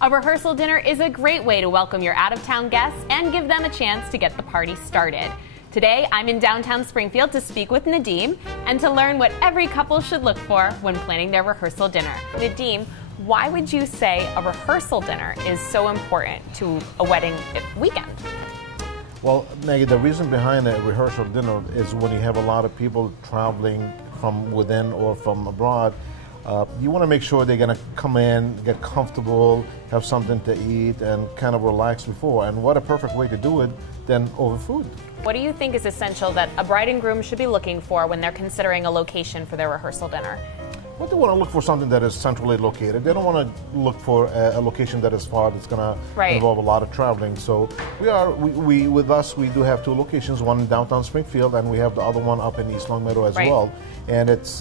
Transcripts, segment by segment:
A rehearsal dinner is a great way to welcome your out-of-town guests and give them a chance to get the party started. Today, I'm in downtown Springfield to speak with Nadim and to learn what every couple should look for when planning their rehearsal dinner. Nadim, why would you say a rehearsal dinner is so important to a wedding weekend? Well, Maggie, the reason behind a rehearsal dinner is when you have a lot of people traveling from within or from abroad, you want to make sure they're going to come in, get comfortable, have something to eat, and kind of relax before. And what a perfect way to do it than over food. What do you think is essential that a bride and groom should be looking for when they're considering a location for their rehearsal dinner? Well, they want to look for something that is centrally located. They don't want to look for a location that is far, that's going to involve a lot of traveling. So with us, we do have two locations, one in downtown Springfield, and we have the other one up in East Longmeadow as well. And it's,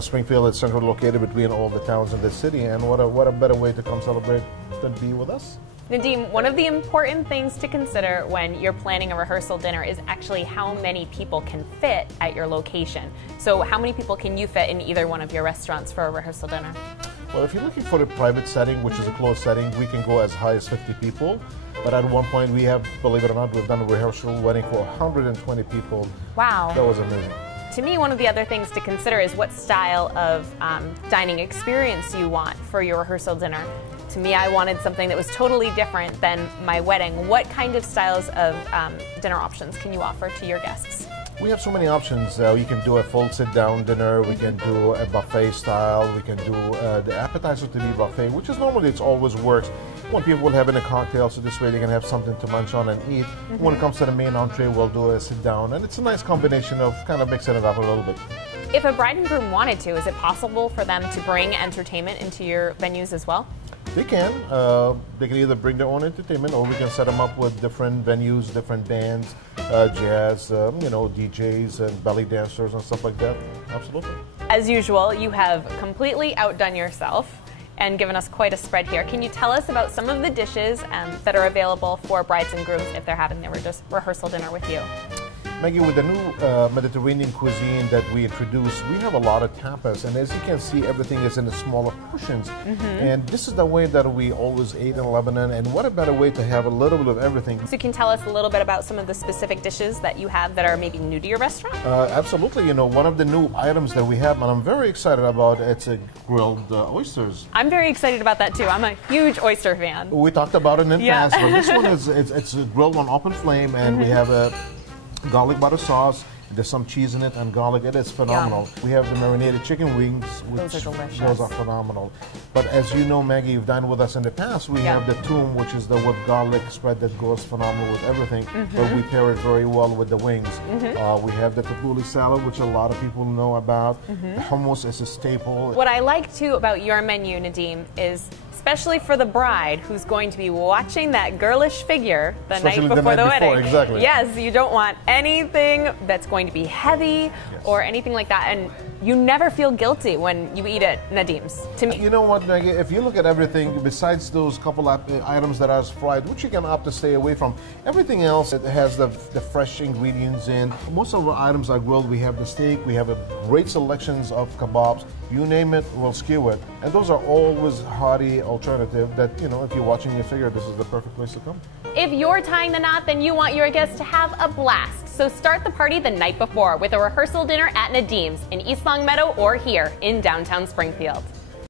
Springfield is centrally located between all the towns in the city, and what a better way to come celebrate than be with us. Nadim, one of the important things to consider when you're planning a rehearsal dinner is actually how many people can fit at your location. So how many people can you fit in either one of your restaurants for a rehearsal dinner? Well, if you're looking for a private setting, which is a closed setting, we can go as high as 50 people. But at one point we have, believe it or not, we've done a rehearsal wedding for 120 people. Wow. That was amazing. To me, one of the other things to consider is what style of dining experience you want for your rehearsal dinner. To me, I wanted something that was totally different than my wedding. What kind of styles of dinner options can you offer to your guests? We have so many options. You can do a full sit-down dinner. We can do a buffet style. We can do the appetizer to be buffet, which is normally it's always works when people will have in a cocktail, so this way they can have something to munch on and eat. When it comes to the main entree, we'll do a sit-down, and it's a nice combination of kind of mixing it up a little bit. If a bride and groom wanted to, is it possible for them to bring entertainment into your venues as well? They can. They can either bring their own entertainment, or we can set them up with different venues, different bands, jazz, DJs and belly dancers and stuff like that. Absolutely. As usual, you have completely outdone yourself and given us quite a spread here. Can you tell us about some of the dishes that are available for brides and grooms if they're having their rehearsal dinner with you? Maggie, with the new Mediterranean cuisine that we introduced, we have a lot of tapas, and as you can see, everything is in the smaller portions. And this is the way that we always ate in Lebanon, and what a better way to have a little bit of everything. So you can tell us a little bit about some of the specific dishes that you have that are maybe new to your restaurant? Absolutely. One of the new items that we have, and I'm very excited about, it's a grilled oysters. I'm very excited about that too. I'm a huge oyster fan. We talked about it in the past, but this one is it's a grilled on open flame, and we have a garlic butter sauce. There's some cheese in it and garlic. It is phenomenal. Yum. We have the marinated chicken wings, which those are delicious. Those are phenomenal. But as you know, Maggie, you've dined with us in the past. We have the toum, which is the with garlic spread that goes phenomenal with everything. But we pair it very well with the wings. We have the tabbouleh salad, which a lot of people know about. Hummus is a staple. What I like too about your menu, Nadim, is especially for the bride who's going to be watching that girlish figure the night before the wedding. Exactly. Yes, you don't want anything that's going to be heavy or anything like that. And you never feel guilty when you eat at Nadim's, to me. You know what, Maggie? If you look at everything, besides those couple items that are fried, which you can opt to stay away from, everything else it has the fresh ingredients in. Most of our items are grilled. We have the steak. We have a great selections of kebabs. You name it, we'll skew it. And those are always hearty alternative that, if you're watching, you figure this is the perfect place to come. If you're tying the knot, then you want your guests to have a blast. So start the party the night before with a rehearsal dinner at Nadim's in East Longmeadow or here in downtown Springfield.